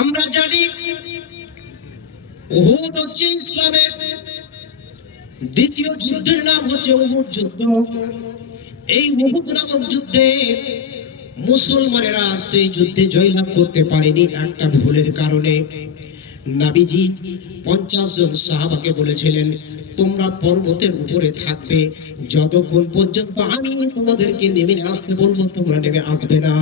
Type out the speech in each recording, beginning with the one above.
আমরা জানি উহুদ হচ্ছে ইসলামের দ্বিতীয় যুদ্ধের নাম হচ্ছে উহুদ যুদ্ধ। এই উহুদ নামক যুদ্ধে মুসলমানেরা সেই যুদ্ধে জয়লাভ করতে পারেনি একটা ভুলের কারণে। নাবিজি পঞ্চাশ জন সাহাবাকে বলেছিলেন, তোমরা পর্বতের উপরে থাকবে, যতক্ষণ পর্যন্ত আমি তোমাদেরকে নেমে আসতে বলব, তোমরা নেমে আসবে না।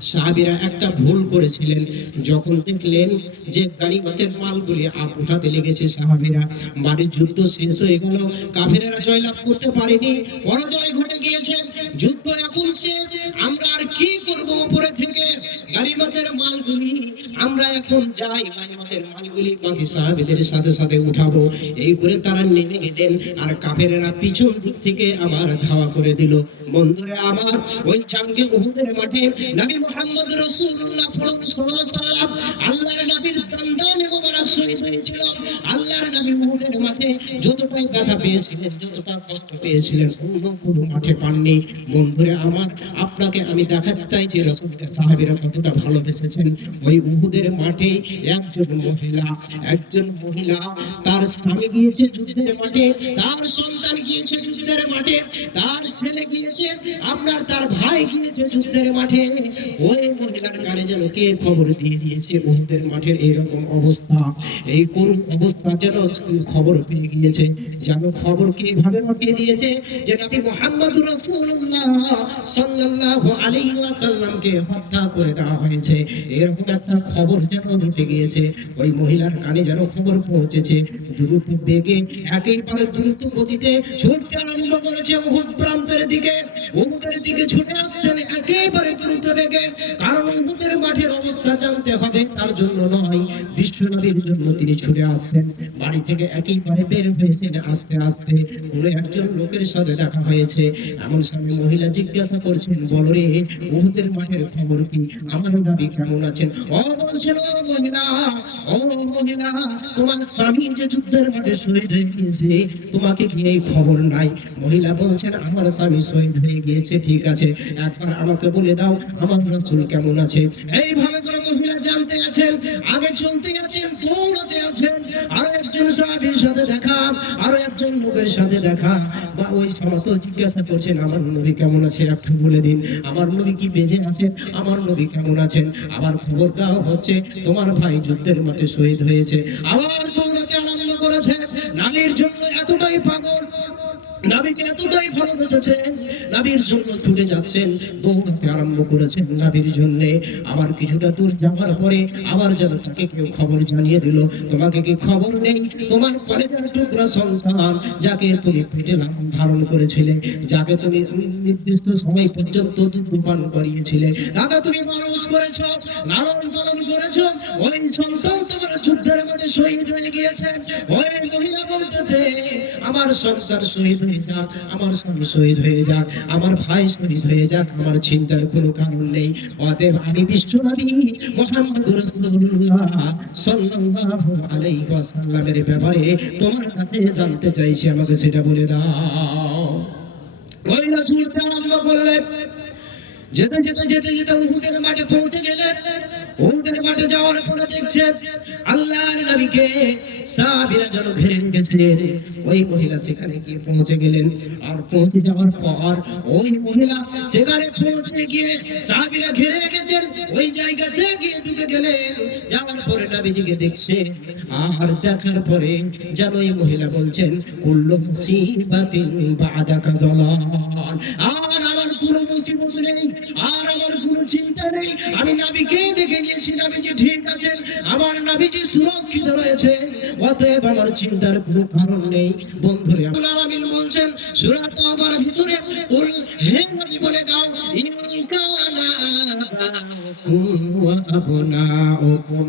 সাহাবিরা একটা ভুল করেছিলেন। যখন দেখলেন যে গাড়িঘাটের মালগুলি আপ উঠাতে লেগেছে সাহাবিরা, বাড়ির যুদ্ধ শেষ হয়ে গেল, কাফেরেরা জয়লাভ করতে পারেনি, পরাজয় ঘটে গিয়েছে, যুদ্ধ এখন শেষ, আমরা আর কি করব উপরে থেকে গাড়িমাতের মালগুলি আমরা এখন যাই বাকি সাহাবিদের সাথে সাথে উঠাবো, এই করে তারা নেমে গেলেন আর কাফেরেরা পিছন দিক থেকে আবার ধাওয়া করে দিল। আবার ওই জাঙ্গে উহুদের মাঠে নবী মুহাম্মদ সাল্লাল্লাহু আলাইহি সাল্লাম আল্লাহর নবীর দান্দান এবং শহীদ হয়েছিল। আল্লাহর নবী উহুদের মাঠে যতটাই ব্যথা পেয়েছিলেন, যতটা কষ্ট পেয়েছিলেন অন্য কোনো মাঠে পাননি। বন্ধুরা আমার, আপনাকে আমি দেখাতে চাই যে রাসূলকে সাহাবীরা কতটা ভালোবেসেছেন। ওই উহুদের মাঠে একজন মহিলা একজন মহিলা তার স্বামী গিয়েছে যুদ্ধের মাঠে, তার সন্তান গিয়েছে যুদ্ধের মাঠে, তার ছেলে গিয়েছে, আপনার তার ভাই গিয়েছে যুদ্ধের মাঠে। ওই মহিলার কানে যেন কে খবর দিয়ে দিয়েছে উহুদের মাঠের এইরকম অবস্থা। এই করুণ অবস্থা যেন খবর পেয়ে গিয়েছে। যেন খবর কীভাবে রটিয়ে দিয়েছে যে নবী মুহাম্মদুর রাসূলুল্লাহ সাল্লাল্লাহু আলাইহি ওয়াসাল্লামকে হত্যা করে দেওয়া হয়েছে। এরকম একটা খবর যেন রটে গিয়েছে। ওই মহিলার কানে যেন খবর পৌঁছেছে। দ্রুত বেগে একেবারে দ্রুত গতিতে ছুটতে আরম্ভ করেছে উহুদ প্রান্তের দিকে। উহুদের দিকে ছুটে আসছেন একেবারে দ্রুত বেগে। কারণ উহুদের মাঠের অবস্থা জানতে হবে, তার জন্য নয় বিশ্বনবীর জন্য তিনি ছুটে আসছেন। বাড়ি থেকে একেবারে বের হয়েছেন আস্তে আস্তে। কোনো একজন লোকের সাথে দেখা হয়েছে। এমন সময় মহিলা জিজ্ঞাসা করছেন, বলো রে, উহুদের মাঠের খবর কি? আমার নবী কেমন আছেন? ও বলছেন ও স্বামী যে যুদ্ধের শহীদ হয়ে গিয়েছে, তোমাকে খবর নাই। মহিলা বলছেন, আমার স্বামী শহীদ হয়ে গিয়েছে, ঠিক আছে। একবার আমাকে বলে দাও, আমার কেমন আছে? এইভাবে জানতে আছেন, আগে চলতে আছেন দৌড়াতে আছেন, আরও একজন সাহাবীর সাথে দেখা, আরও একজন লোকের সাথে দেখা। বা ওই সমস্ত জিজ্ঞাসা করছেন, আমার নবী কেমন আছে একটু বলে দিন, আমার নবী কি বেঁচে আছেন? আমার নবী কেমন আছেন? আবার খবর দেওয়া হচ্ছে, তোমার ভাই যুদ্ধের মাঠে শহীদ হয়েছে। আবার দৌড়াতে আরম্ভ করেছে। নারীর জন্য এতটাই পাগল নাবিকে এতটাই ভালোবেসেছেন নাবির জন্য ছুটে যাচ্ছেন, দৌড়াতে আরম্ভ করেছেন নাবির জন্য। আবার কিছুটা দূর যাওয়ার পরে আবার যেন তাকে কেউ খবর জানিয়ে দিল, তোমাকে কি খবর নেই? তোমার কলেজের টুকরা সন্তান, যাকে তুমি পেটে ধারণ করেছিলে, যাকে তুমি নির্দিষ্ট সময় পর্যন্ত দুধ পান করিয়েছিলে। তাকে তুমি মানুষ করেছ, লালন পালন করেছ, ওই সন্তান তোমার যুদ্ধের মাঠে শহীদ হয়ে গিয়েছে। ওই মহিলা বলতেছে, আমার সন্তান শহীদ হয়ে যাক, আমার স্বামী শহীদ হয়ে যাক, আমার ভাই শহীদ হয়ে যাক, আমার চিন্তার কোনো কারণ নেই। অতএব আমি বিশ্বনবী মোহাম্মদ রাসূলুল্লাহ সাল্লাল্লাহু আলাইহি ওয়াসাল্লামের ব্যাপারে তোমার কাছে জানতে চাইছি আমাকে সেটা বলে দাও। মহিলা ছুটতে আরম্ভ করলেন যেতে যেতে যেতে যেতে উহুদের মাঠে পৌঁছে গেলেন উহুদের মাঠে যাওয়ার পরে দেখছেন আল্লাহর নবীকে সাহাবীরা যেন ঘিরে রেখেছেন ওই মহিলা সেখানে গিয়ে পৌঁছে গেলেন। আর পৌঁছে যাওয়ার পর ওই মহিলা সেখানে পৌঁছে গিয়ে সাহাবীরা ঘিরে রেখেছেন ওই জায়গাতে গিয়ে ঢুকে গেলেন। যাওয়ার পরে নবীজিকে দেখছে, আর দেখার পরে যেন ওই মহিলা বলছেন, কুল্লু মুসিবাতিন বাদাকা দলাল। আর আমার কোনো মুসিবত নেই, আর আমার কোনো চিন্তা নেই। আমি নাবিকে দেখে নিয়েছি, নাবিজি ঠিক আছেন। আমার নাবিজি সুরক্ষিত রয়েছে অতএব আমার চিন্তার কোনো কারণ নেই। বন্ধুরে আমিন বলছেন, সূরা তাওবার ভিতরে, কুল হে নবী, বলে দাও ইনকানা আবাউকুম ওয়া আবনাউকুম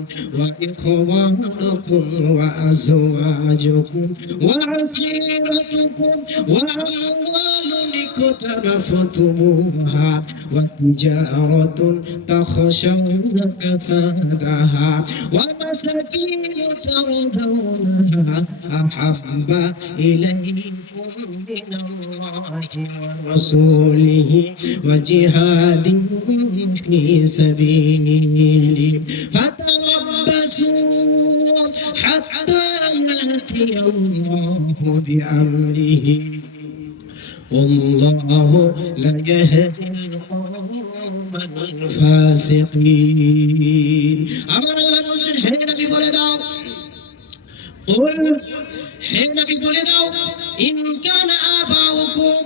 ওয়া اقترفتموها وتجارة تخشون كسادها ومساكين ترضونها أحب إليكم من الله ورسوله وجهاد في سبيله فتربصوا حتى يأتي الله بأمره والله لا يهدي القوم الفاسقين আমার আল্লাহ বলছেন হে নবী বলে দাও قل হে নবী বলে দাও ইন কানা আবাউকুম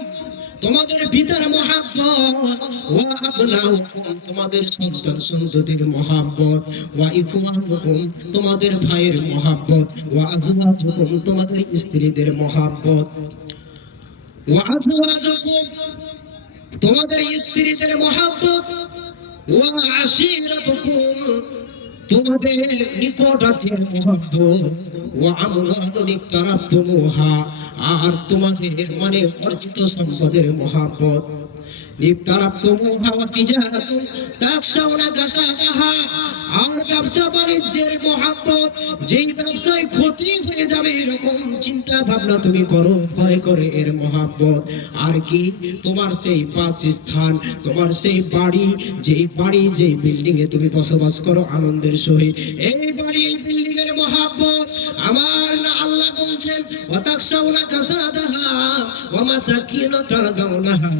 তোমাদের পিতার মহাব্বত ওয়া আবনাউকুম তোমাদের সন্তান সন্ততির মহাব্বত ওয়া ইখওয়ানুকুম তোমাদের ভাইয়ের মহাব্বত ওয়া আজওয়াজুকুম তোমাদের স্ত্রীদের মহাব্বত ওয়া আজওয়াজুকুম তোমাদের স্ত্রীদের মহাব্বত ও আশিরাতুকুম তোমাদের নিকট আত্মীয়ের মহাব্বত ও আমরান ইকতারাবতুমুহা আর তোমাদের মানে অর্জিত সম্পদের মহাব্বত। হয়ে তুমি তোমার সেই বাসস্থান তোমার সেই বাড়ি যেই বাড়ি যেই বিল্ডিং এ তুমি বসবাস করো আনন্দের সহিত এই বাড়ি এই বিল্ডিং এর মহাব্বত আমার না আল্লাহ বলছেন তারদাউনাহা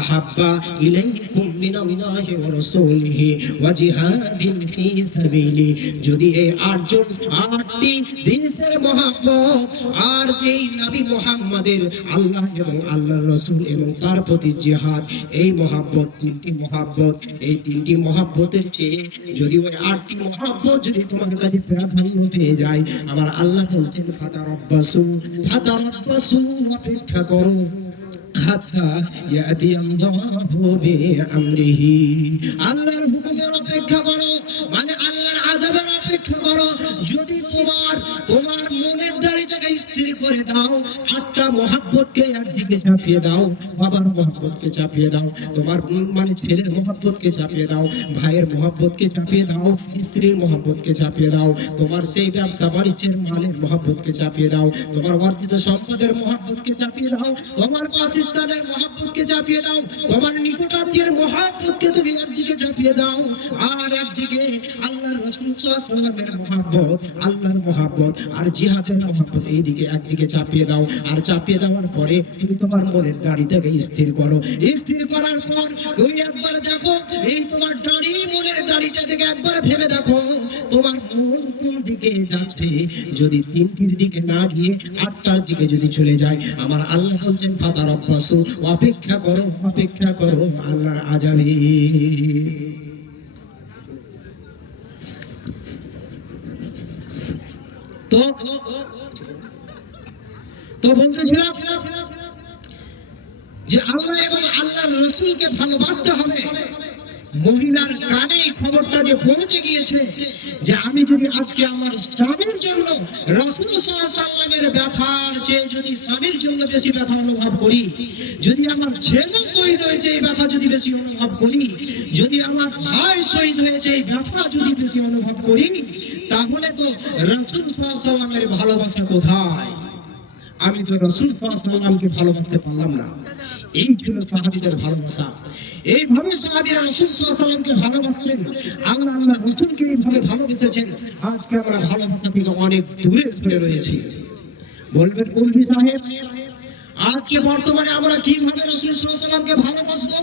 আহাব্বা ইলাইকুম মিনাল্লাহি ওয়া রাসূলিহি ওয়া জিহাদিন ফি সাবিলি যদি এই আটজন আটটি দিনের মহাব্বত, আর যেই নবী মুহাম্মাদের আল্লাহ এবং এবং তার প্রতি জিহাদ, এই মহাব্বত, তিনটি মহাব্বত, এই তিনটি মহাব্বতের চেয়ে যদি ওই আটটি মহাব্বত যদি তোমার কাছে প্রাধান্য পেয়ে যায়, আমার আল্লাহ বলছেন ফাতা রব্বাসু ফাতা রব্বাসু অপেক্ষা করো। আল্লাহর হুকুমের অপেক্ষা করো মানে আল্লাহর আযাবের অপেক্ষা করো। যদি তোমার তোমার মনের দাড়িটাকে স্থির করে দাও, আটটা মহাব্বতকে একদিকে চাপিয়ে দাও, বাবার মহাব্বতকে চাপিয়ে দাও, তোমার মানে ছেলের মহাব্বতকে চাপিয়ে দাও, ভাইয়ের মহাব্বতকে চাপিয়ে দাও, স্ত্রীর মহাব্বতকে চাপিয়ে দাও, তোমার সেই ব্যবসা বাণিজ্যের মালের মহাব্বতকে চাপিয়ে দাও, তোমার অর্জিত সম্পদের মহাব্বতকে চাপিয়ে দাও, তোমার বাসস্থানের মহাব্বতকে চাপিয়ে দাও, তোমার নিকটাত্মীয়ের মহাব্বতকে তুমি একদিকে চাপিয়ে দাও, আর একদিকে আল্লাহর রাসূল আল্লাহর আর জিহাদের এইদিকে একদিকে চাপিয়ে দাও। আর চাপিয়ে দেওয়ার পরে তুমি তোমার মনের গাড়িটাকে স্থির করো। স্থির করার পর তুমি একবার দেখো, এই তোমার দাড়ি মনের থেকে একবার ভেবে দেখো, তোমার মন কোন দিকে যাচ্ছে? যদি তিনটির দিকে না গিয়ে আটটার দিকে যদি চলে যায়, আমার আল্লাহ বলছেন ফাতার অভ্যাসু অপেক্ষা করো অপেক্ষা করো, আল্লাহর আজাবে। তো তো বলতেছিলাম যে আল্লাহ এবং আল্লাহ রসুলকে ভালোবাসতে হবে। মহিলার কানে খবরটা যে পৌঁছে গিয়েছে যে আমি যদি আজকে আমার স্বামীর জন্য রসুল সাল্লামের ব্যথার চেয়ে যদি স্বামীর জন্য বেশি ব্যথা অনুভব করি, যদি আমার ছেলে শহীদ হয়েছে এই ব্যথা যদি বেশি অনুভব করি, যদি আমার ভাই শহীদ হয়েছে এই ব্যথা যদি বেশি অনুভব করি, তাহলে তো রসুল সাল্লামের ভালোবাসা কোথায়? আমি তো রসুল সাল্লামকে ভালোবাসতে পারলাম না। এই ছিল সাহাবিদের ভালোবাসা। এইভাবে সাহাবিরা রসুল সাল্লামকে ভালোবাসতেন। আল্লাহ আল্লাহ রসুলকে এইভাবে ভালোবেসেছেন। আজকে আমরা ভালোবাসা থেকে অনেক দূরে সরে রয়েছি। বলবেন উলবি সাহেব, আজকে বর্তমানে আমরা কীভাবে রসুল সাল্লামকে ভালোবাসবো?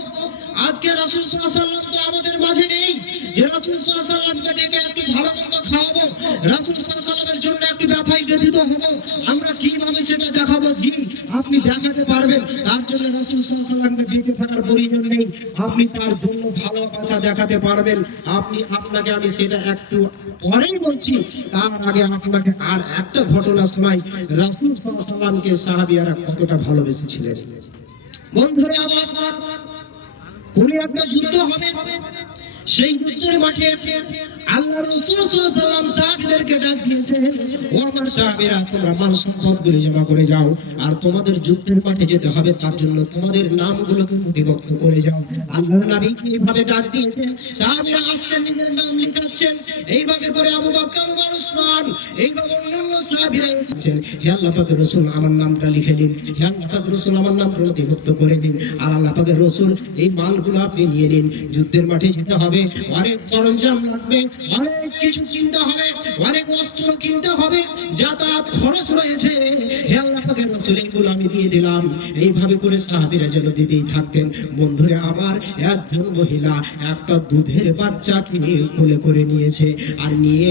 আজকে রসুল সাল্লাম তো আমাদের মাঝে নেই। যে রসুল সাল্লামকে ডেকে একটু ভালো মন্দ খাওয়াবো, রসুল সাল্লামের জন্য একটু ব্যথায় ব্যথিত হব, আমরা কীভাবে সেটা দেখাবো? জি, আপনি দেখাতে পারবেন। তার জন্য রসুল সাল্লামকে বেঁচে থাকার প্রয়োজন নেই। আপনি তার জন্য ভালোবাসা দেখাতে পারবেন। আপনি, আপনাকে আমি সেটা একটু পরেই বলছি, তার আগে আপনাকে আর একটা ঘটনা শোনাই। রাসুল সাল্লামকে সাহাবিয়ারা কতটা ভালোবেসেছিলেন? বন্ধুরা, আমার কোন একটা যুদ্ধ হবে। সেই যুদ্ধের মাঠে আল্লাহ রসুল সাল্লাম সাহাবিদেরকে ডাক দিয়েছেন, ও আমার সাহাবিরা, তোমরা মাল সম্পদ গুলি জমা করে যাও, আর তোমাদের যুদ্ধের মাঠে যেতে হবে, তার জন্য তোমাদের নামগুলোকে নথিভুক্ত করে যাও। আল্লাহ নবী এইভাবে ডাক দিয়েছেন, সাহাবিরা আসছেন, নিজের নাম লিখাচ্ছেন। এইভাবে করে আবু বকর উমর ওসমান এইভাবে অন্যান্য সাহাবীরা এসেছেন। হে আল্লাহ পাকের রসুল, আমার নামটা লিখে দিন। হে আল্লাহ পাকের রসুল, আমার নামটা নথিভুক্ত করে দিন। আর আল্লাহ পাকের রসুল, এই মালগুলো আপনি নিয়ে নিন। যুদ্ধের মাঠে যেতে হবে, অনেক সরঞ্জাম লাগবে অনেক কিছু কিনতে হবে, অনেক অস্ত্র কিনতে হবে, যাতায়াত খরচ রয়েছে। আমি দিয়ে দিলাম। এইভাবে করে যেন থাকতেন। বন্ধুরা আমার একজন মহিলা একটা দুধের কোলে করে নিয়েছে আর নিয়ে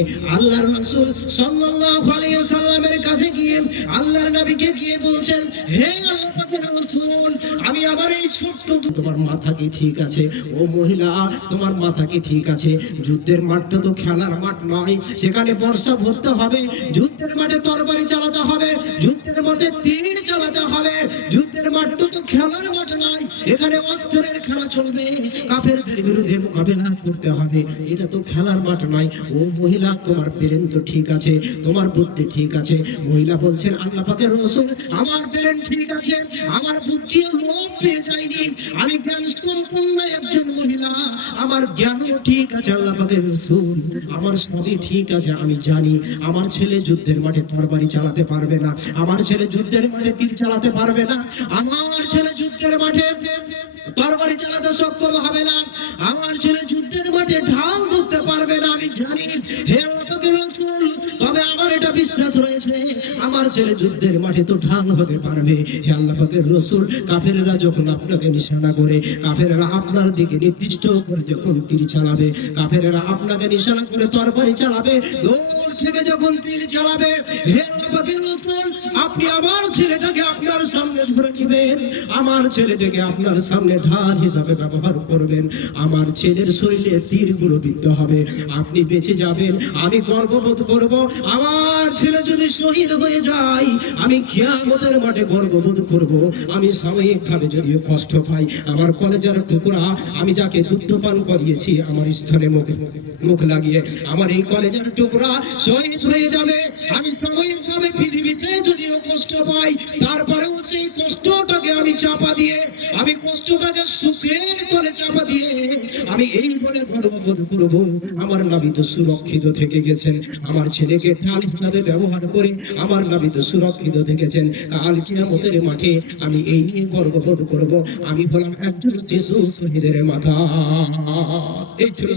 সাল্লাল্লাহু আলাইহি সাল্লামের কাছে গিয়ে আল্লাহর নবীকে গিয়ে বলছেন, হে আল্লাহ পাকের রাসূল, আমি আমার এই ছোট্ট তোমার মাথা কি ঠিক আছে? ও মহিলা, তোমার মাথা কি ঠিক আছে? যুদ্ধের মাঠটা তো খেলার মাঠ নয়, সেখানে বর্ষা ভরতে হবে, যুদ্ধের মাঠে তরবারি চালাতে হবে, যুদ্ধের মাঠে তীর চালাতে হবে যুদ্ধের মাঠটা তো খেলার মাঠ নয়। এখানে অস্ত্রের খেলা চলবে। কাফেরদের বিরুদ্ধে মোকাবেলা করতে হবে। এটা তো খেলার মাঠ নয়। ও মহিলা, তোমার ব্রেন তো ঠিক আছে। তোমার বুদ্ধি ঠিক আছে। মহিলা বলছেন, আল্লাহ পাকের রসুল, আমার ব্রেন ঠিক আছে। আমার বুদ্ধিও লোপ পেয়ে যায়নি। আমি জ্ঞান সম্পন্ন একজন মহিলা। আমার জ্ঞানও ঠিক আছে, আল্লাহ পাকের রসুল। আমার সবই ঠিক আছে, আমি জানি। আমার ছেলে যুদ্ধের মাঠে তরবারি চালাতে পারবে না। আমার ছেলে যুদ্ধের মাঠে তীর চালাতে পারবে না। আমার ছেলে যুদ্ধের মাঠে তরবারি চালাতে সক্ষম হবে না। আমার ছেলে যুদ্ধের মাঠে ঢাল ধরতে পারবে না, আমি জানি। হে তবে আমার এটা বিশ্বাস রয়েছে। আমার ছেলে যুদ্ধের মাঠে তো ঢাল হতে পারবে। হে আল্লাহ পাকের রসুল, কাফেরেরা যখন আপনাকে নিশানা করে, কাফেরেরা আপনার দিকে নির্দিষ্ট করে যখন তীর চালাবে, কাফেরেরা আপনাকে নিশানা করে তরবারি চালাবে, দূর থেকে যখন তীর চালাবে, হে আল্লাহ পাকের রসুল, আপনি আমার ছেলেটাকে আপনার সামনে আমার ছেলেটাকে আপনার সামনে ঢাল হিসাবে ব্যবহার করবেন। আমার ছেলের শরীরে তীরগুলো বিদ্ধ হবে। আপনি বেঁচে যাবেন, আমি গর্ববোধ করব। আমার ছেলে যদি শহীদ হয়ে যায়, আমি কিয়ামতের মাঠে গর্ববোধ করব। আমি সাময়িকভাবে যদিও কষ্ট পাই, আমার কলেজের টুকরা, আমি যাকে দুগ্ধ পান করিয়েছি, আমার স্থানে মুখ মুখ লাগিয়ে, আমার এই কলেজের টুকরা শহীদ হয়ে যাবে। আমি সাময়িকভাবে পৃথিবীতে যদিও কষ্ট পাই, তারপরেও সেই কষ্টটাকে আমি চাপা দিয়ে, আমি কষ্টটাকে সুখের তলে চাপা দিয়ে, আমি এই বলে গর্ববোধ করব। আমার নাবি তো সুরক্ষিত থেকে গেছেন। আমার ছেলেকে ঢাল হিসাবে ব্যবহার করে আমার নাবি তো সুরক্ষিত থেকেছেন। কাল কিয়ামতের মাঠে আমি এই নিয়ে গর্ববোধ করব। আমি হলাম একজন শিশু শহীদের মাথা। এই ছিল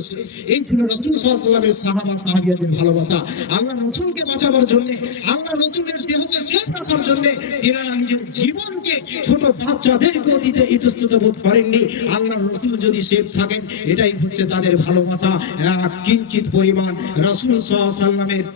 এই ছিল রসুল সাল্লামের সাহাবা, সাহাবিয়াদের ভালোবাসা। আল্লাহ রসুলকে বাঁচাবার জন্য, আল্লাহ রসুলের দেহকে সেফ রাখার জন্য তিনারা নিজের জীবনকে ছোট বাচ্চাদেরকেও দিতে ইতস্তত বোধ করেননি। আল্লাহ রসুল যদি সেফ থাকেন, এটাই হচ্ছে তাদের ভালোবাসা। কিঞ্চিত পরিমাণ রসুল সাল্লামের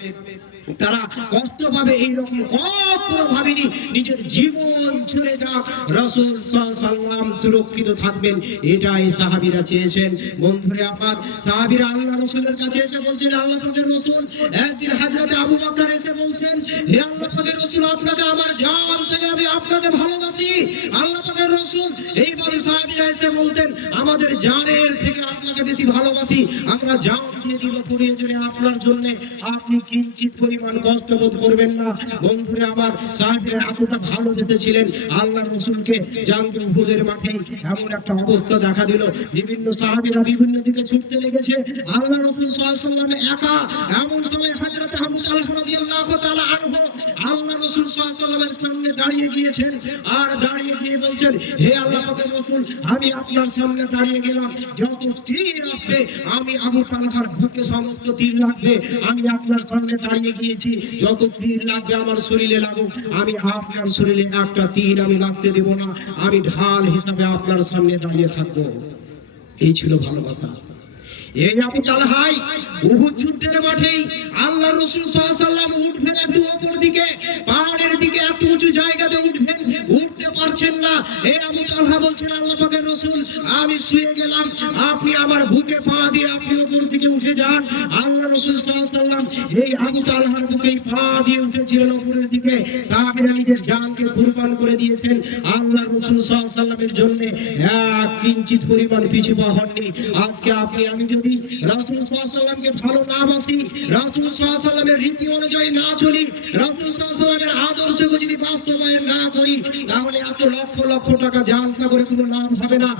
তারা কষ্ট পাবে এইরকম কখনো ভাবেনি। নিজের জীবন চলে যাক। রসুল সাল্লাম সুরক্ষিত থাকবেন। এটাই সাহাবিরা চেয়েছেন। বন্ধুরে আমার সাহাবিরা আল্লাহ রসুলের কাছে এসে বলছেন, আল্লাহ পাকের রসুল। একদিন হাজরতে আবু বকর এসে বলছেন, হে আল্লাহ পাকের রসুল, আপনাকে আমার জান থেকে আমি আপনাকে ভালোবাসি। আল্লাহ পাকের রসুল। এইভাবে সাহাবিরা এসে বলতেন, আমাদের জানের থেকে আপনাকে বেশি ভালোবাসি। আমরা জান দিয়ে দিব প্রয়োজনে আপনার জন্য। আপনি কিঞ্চিত পরিমাণ কষ্ট বোধ করবেন না। বন্ধুরা আমার সাহাবিরা এতটা আল্লাহ রসুলকে মাঠে এমন একটা অবস্থা দেখা দিল। বিভিন্ন সাহাবিরা বিভিন্ন দিকে ছুটতে লেগেছে। আল্লাহ রসুল একা এমন সময় আবু আল্লাহ সামনে দাঁড়িয়ে গিয়েছেন আর দাঁড়িয়ে গিয়ে বলছেন, হে আল্লাহ রসুল, আমি আপনার সামনে দাঁড়িয়ে গেলাম। যত তীর আসবে, আমি আবু তালহার বুকে সমস্ত তীর লাগবে। আমি আপনার সামনে দাঁড়িয়ে গিয়েছি যত তীর লাগবে আমার শরীরে লাগুক। আমি আপনার শরীরে একটা তীর আমি লাগতে দেব না। আমি ঢাল হিসাবে আপনার সামনে দাঁড়িয়ে থাকব। এই ছিল ভালোবাসা। এই আবু তালহাই উহুদ যুদ্ধের মাঠেই আল্লাহ রসুল সাল্লাম উঠবেন একটু ওপর দিকে, পাহাড়ের দিকে একটু উঁচু জায়গাতে উঠবেন। পারছেন না। এই আবু তালহা বলছেন, আল্লাহ পাকের রসুল, আমি শুয়ে গেলাম। আপনি আমার বুকে পা দিয়ে আপনি ওপর দিকে উঠে যান। আল্লাহ রসুল সাল্লাম এই আবু তালহার বুকেই পা দিয়ে উঠেছিলেন ওপরের দিকে। সাহাবীরা নিজের জানকে কুরবান করে দিয়েছেন। আল্লাহ রসুল সাল্লামের জন্য এক কিঞ্চিত পরিমাণ পিছু পা হননি। আজকে আপনি, আমি যদি সাল্লামকে ভালো না বাসি, রাসুল সাল্লামের রীতি অনুযায়ী না চলি, রাসুল সাল্লামের আদর্শকে যদি বাস্তবায়ন না করি, তাহলে এত লক্ষ লক্ষ টাকা জালসা করে কোনো লাভ হবে না।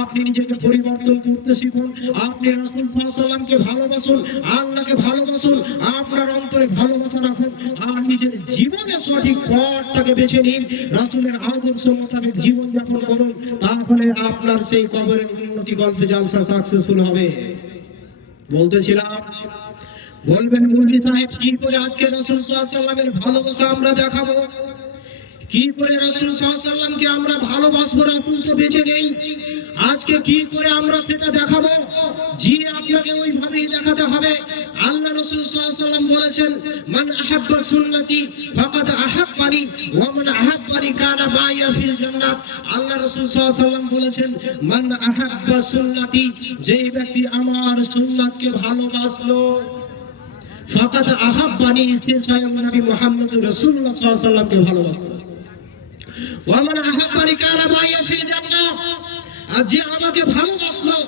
আপনি নিজেকে পরিবর্তন করতে শিখুন। আপনি রাসুল সাল্লামকে ভালোবাসুন, আল্লাহকে ভালোবাসুন, আপনার অন্তরে সঠিক পথটাকে বেছে নিন, রাসূলের আদর্শ মোতাবেক জীবন যাপন করুন, তাহলে আপনার সেই কবরের উন্নতি গল্পে জালসা সাকসেসফুল হবে। বলতেছিলাম, বলবেন মুরবি সাহেব, কি করে আজকে রসুল সাল্লামের ভালোবাসা আমরা দেখাবো? কি করে রসুল সাল্লামকে আমরা ভালোবাসবো? রাসুল তো বেঁচে নেই। আজকে কি করে আমরা সেটা দেখাবো? জি আপনাকে ওইভাবেই দেখাতে হবে। আল্লাহ রসুল সাল্লাম বলেছেন, মান আহাব্বা সুন্নতি কানা ফিল জান্নাত। আল্লাহ রসুল সাল্লাম বলেছেন, মান সুন্নতি, যেই ব্যক্তি আমার সুন্নাতকে ভালোবাসলো, ফাকাদ আহাব্বানি, সে স্বয়ং নবী মুহাম্মদ রাসূলুল্লাহ সাল্লাল্লাহু ভালোবাসলো। আহাবারি আর যে আমাকে ভালোবাসলো,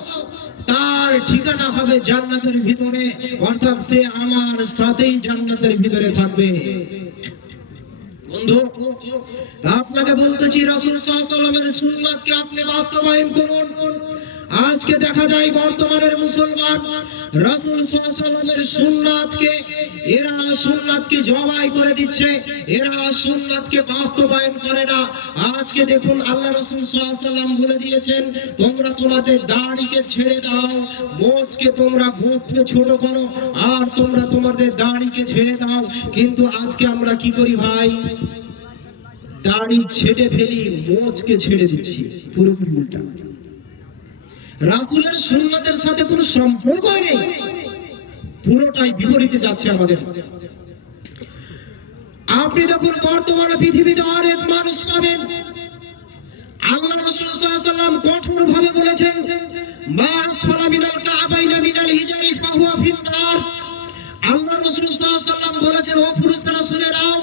তার ঠিকানা হবে জান্নাতের ভিতরে, অর্থাৎ সে আমার সাথেই জান্নাতের ভিতরে থাকবে। বন্ধু, আপনাকে বলতেছি, রাসূল সাল্লাল্লাহু সুন্নাতকে আপনি বাস্তবায়ন করুন। আজকে দেখা যায় বর্তমানের মুসলমান রাসূল সাল্লাল্লাহু সুন্নাতকে, এরা সুন্নাতকে জবাই করে দিচ্ছে, এরা সুন্নাতকে বাস্তবায়ন করে না। আজকে দেখুন আল্লাহ রাসূল সাল্লাল্লাহু বলে দিয়েছেন, তোমরা তোমাদের দাড়িকে ছেড়ে দাও, মোজকে তোমরা গোপকে ছোট করো, আর তোমরা তোমাদের দাড়িকে ছেড়ে দাও। কিন্তু আজকে আমরা কি করি ভাই? দাড়ি ছেড়ে ফেলি, মোজকে ছেড়ে দিচ্ছি, পুরোপুরি উল্টা। রাসূলের সুন্নাতের সাথে কোনো সম্পর্কই নেই। পুরোটাই বিপরীতে যাচ্ছে আমাদের। আপনি দেখুন বর্তমানে পৃথিবীতে অনেক মানুষ পাবেন, আল্লাহ রাসূল সাল্লাল্লাহু আলাইহি ওয়াসাল্লাম কঠোর ভাবে বলেছেন, ও পুরুষরা, শুনে নাও,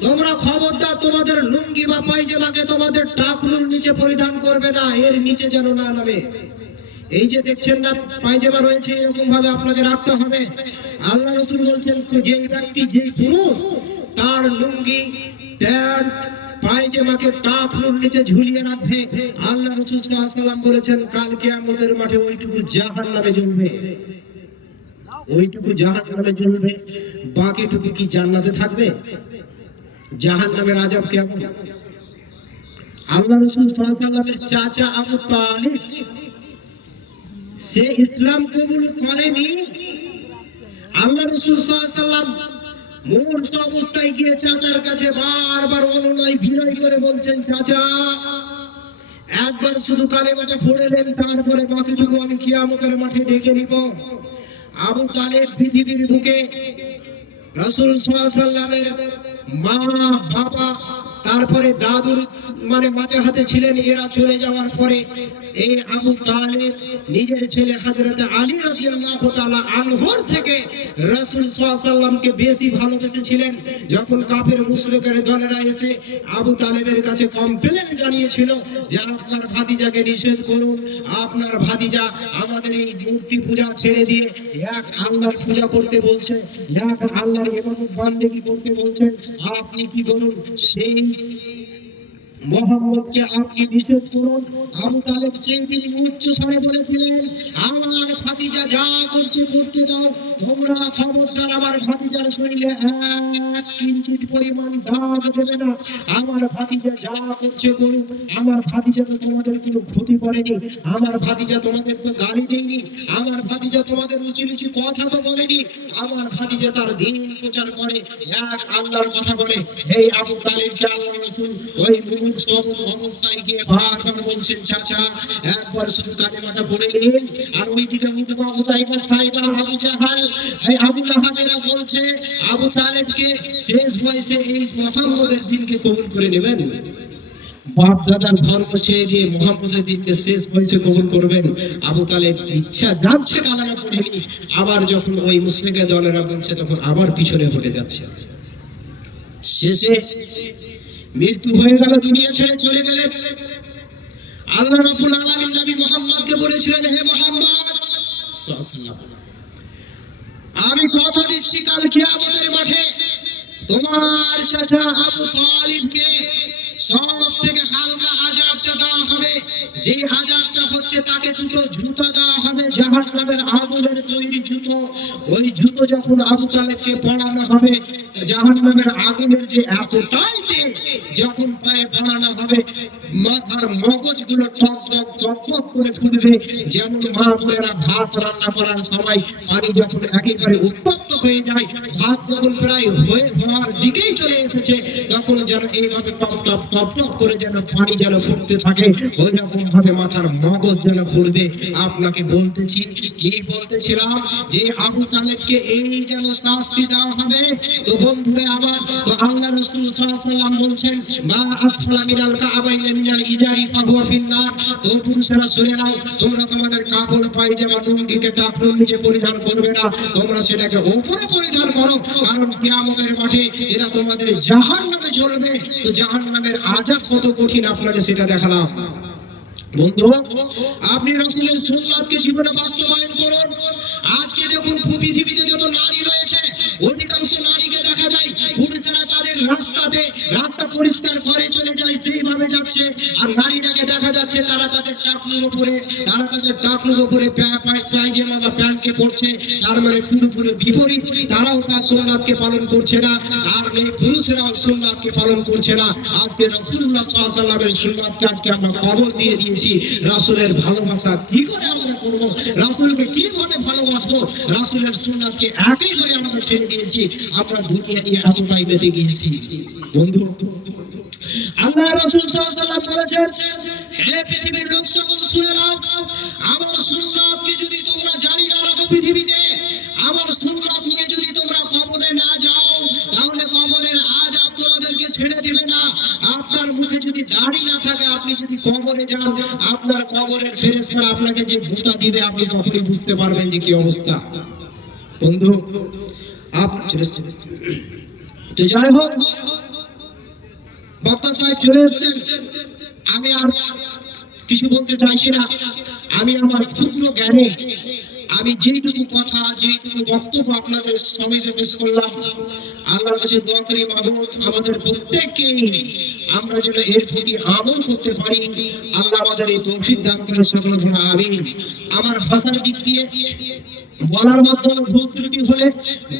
তোমরা খবরদার তোমাদের লুঙ্গি বা পায়জামাকে তোমাদের টাকনুর নিচে পরিধান করবে না, এর নিচে যেন না নামে। এই যে দেখছেন না, পায়জামা রয়েছে, এরকম ভাবে আপনাকে রাখতে হবে। আল্লাহ রসুল বলছেন যে ব্যক্তি যে পুরুষ, তার লুঙ্গি, প্যান্ট, পায়জামাকে টাকনুর নিচে ঝুলিয়ে রাখবে। আল্লাহ রসুল সাল্লাম বলেছেন কালকে আমাদের মাঠে ওইটুকু জাহান নামে জ্বলবে। ওইটুকু জাহান নামে জ্বলবে। বাকিটুকু কি জান্নাতে থাকবে? জাহান নামের আজব কেমন? আল্লাহ রসুল সাল্লামের চাচা আবু তালিব সে ইসলাম কবুল করেনি। আল্লাহ রসুল সাল্লাম অবস্থায় গিয়ে চাচার কাছে বারবার অনুনয় বিনয় করে বলছেন, চাচা, একবার শুধু কালেমাটা পড়ে দেন, তারপরে বাকিটুকু আমি কিয়ামতের মাঠে ডেকে নিব। আবু তালেব পৃথিবীর বুকে রসুল সাল্লামের মা, বাবা, তারপরে দাদুর মানে মাঝে হাতে ছিলেন, এরা চলে যাওয়ার পরে এই আবু তালেব নিজের ছেলে হযরতে আলী রাদিয়াল্লাহু তাআলা আনহুর থেকে রাসূল সাল্লাল্লাহু বেশি ভালোবেসেছিলেন। যখন কাফের মুশরিকের দলেরা এসে আবু তালেবের কাছে কমপ্লেন জানিয়েছিল যে, আপনার ভাতিজাকে নিষেধ করুন। আপনার ভাতিজা আমাদের এই মূর্তি পূজা ছেড়ে দিয়ে এক আল্লাহর পূজা করতে বলছে। এক আল্লাহর ইবাদত বান্দেগি করতে বলছেন। আপনি কি করুন? সেই মোহাম্মদকে আপনি নিষেধ করুন। আবু তালেব সেই দিন উচ্চ স্বরে বলেছিলেন, আমার খাদিজা যা করছে করতে দাও। তোমরা খবরদার আমার ভাতিজার শরীরে এক কিঞ্চিত পরিমাণ দাগ দেবে না। আমার ভাতিজা যা করছে করুক, আমার ভাতিজা তো তোমাদের কোনো ক্ষতি করেনি, আমার ভাতিজা তোমাদের তো গালি দেয়নি, আমার ভাতিজা তোমাদের উঁচু নিচু কথা তো বলেনি, আমার ভাতিজা তার দিন প্রচার করে, এক আল্লাহর কথা বলে এই আবু তালিবকে আল্লাহ রসুল, ওই মুমুর সবুজ অবস্থায় গিয়ে বারবার বলছেন, চাচা, একবার শুধু কালেমাটা পড়ে নিন, আর ওইদিকে মুতবা মুতাইবা সাইবা আবু জাহাল আবু লাহাবেরা বলছে, আবু তালেবকে শেষ বয়সে এই মোহাম্মদের দিনকে কবুল করে নেবেন। বাপ দাদার ধর্ম ছেড়ে দিয়ে মোহাম্মদের দিনকে শেষ বয়সে কবুল করবেন। আবু তালেব ইচ্ছা যাচ্ছে কালামা পড়েনি। আবার যখন ওই মুসলিমের দলেরা বলছে, তখন আবার পিছনে হটে যাচ্ছে। শেষে মৃত্যু হয়ে গেল, দুনিয়া ছেড়ে চলে গেলেন। আল্লাহ রাব্বুল আলামিন নবী মুহাম্মদকে বলেছিলেন, হে মুহাম্মদ আমি কথা দিচ্ছি কাল কিয়ামতের মাঠে। তোমার চাচা আবু তালিবকে সব থেকে হালকা আজাবটা দেওয়া হবে। যে আজাবটা হচ্ছে তাকে দুটো জুতা দেওয়া হবে জাহান নামের আগুনের তৈরি জুতো। ওই জুতো যখন আবু তালেবকে পড়ানো হবে জাহান নামের আগুনের যে এতটাই যখন পায়ে পড়ানো হবে মাথার মগজগুলো টক টক টক টক করে ফুটবে। যেমন ভাত রান্না করার সময় পানি যখন একেবারে উত্তপ্ত হয়ে যায়, ভাত যখন প্রায় হয়ে হওয়ার দিকেই চলে এসেছে, তখন যেন এইভাবে করে যেন পানি যেন ফুটতে থাকে ওই রকম ভাবে মাথার মগজ যেন ফুটবে। আপনাকে বলতেছি, কি বলতেছিলাম? যে আবু তালেবকে এই যেন শাস্তি দেওয়া হবে। তো বন্ধুরে আমার, তো আল্লাহ রসুল সাল্লাম বলছেন, মা আসফালা মিনাল পরিধান করবে না। তোমরা সেটাকে উপরে পরিধান করো, কারণ কিয়ামতের মাঠে এরা তোমাদের জাহান নামে জ্বলবে। তো জাহান নামের আজাব কত কঠিন আপনাকে সেটা দেখালাম। বন্ধু, আপনি রসুলের সুন্নাতকে জীবনে বাস্তবায়ন করুন। আজকে দেখুন পৃথিবীতে যত নারী রয়েছে, অধিকাংশ নারীকে দেখা যায় পুরুষেরা তাদের রাস্তাতে রাস্তা পরিষ্কার করে চলে যায়, সেইভাবে যাচ্ছে। আর নারীরাকে দেখা যাচ্ছে তারা তাদের টাকনুর উপরে তারা তাদের টাকনুর উপরে পায়জামা বা প্যান্টকে পরছে। তার মানে পুরোপুরি বিপরীত। তারাও তার সোমনাথকে পালন করছে না। আর এই পুরুষরাও সোমনাথকে পালন করছে না। আজকে রসুল্লাহ সাল্লামের সোমনাথকে আজকে আমরা কবর দিয়ে দিয়েছি। রাসুলের ভালোবাসা কি করে আমরা করব? রাসুলকে কীভাবে ভালোবাসবো? রাসুলের সোমনাথকে একেবারে আমরা ছেড়ে দিয়েছি। আমরা দুনিয়া নিয়ে এতটাই বেঁধে গিয়েছি। বন্ধু, আল্লাহ রাসূল সাল্লাল্লাহু বলেছেন, হে পৃথিবীর লোক সকল শুনে নাও, আমার সুন্নাতকে যদি তোমরা জারি না রাখো পৃথিবীতে, আমার সুন্নাত নিয়ে যদি তোমরা কবরে না যাও, তাহলে কবরের আযাব তোমাদেরকে ছেড়ে দিবে না। আপনার মুখে যদি দাড়ি না থাকে, আপনি যদি কবরে যান, আপনার কবরের ফেরেশতারা আপনাকে যে গুতা দিবে, আপনি তখনই বুঝতে পারবেন যে কি অবস্থা। বন্ধু, আপনার তো যাই হোক, বক্তা সাহেব চলে এসেছেন। আমি আর কিছু বলতে চাইছি না। আমি আমার ক্ষুদ্র জ্ঞানে আমি যেইটুকু কথা, যেইটুকু বক্তব্য আপনাদের সমাজে পেশ করলাম, আল্লাহর কাছে দোয়া করি মাহবুদ আমাদের প্রত্যেককেই আমরা যেন এর প্রতি আমল করতে পারি। আল্লাহ আমাদের এই তৌফিক দান করে সকল আমি আমার ভাষার দিক দিয়ে বলার মাধ্যমে ভুল ত্রুটি হলে,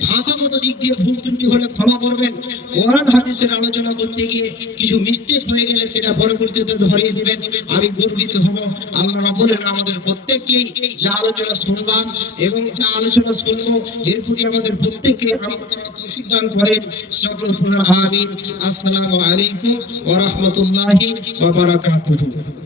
ভাষাগত দিক দিয়ে ভুল ত্রুটি হলে ক্ষমা করবেন। কোরআন হাদিসের আলোচনা করতে গিয়ে কিছু মিস্টেক হয়ে গেলে সেটা পরবর্তীতে ধরিয়ে দিবেন। আমি গর্বিত হব। আল্লাহ রাবুলেন আমাদের প্রত্যেককেই যা আলোচনা শুনলাম এবং যা আলোচনা শুনব, এর প্রতি আমাদের প্রত্যেককে দান করেন। সকল পুনর আমিন। আসসালামু আলাইকুম ওয়া বারাকাতুহু।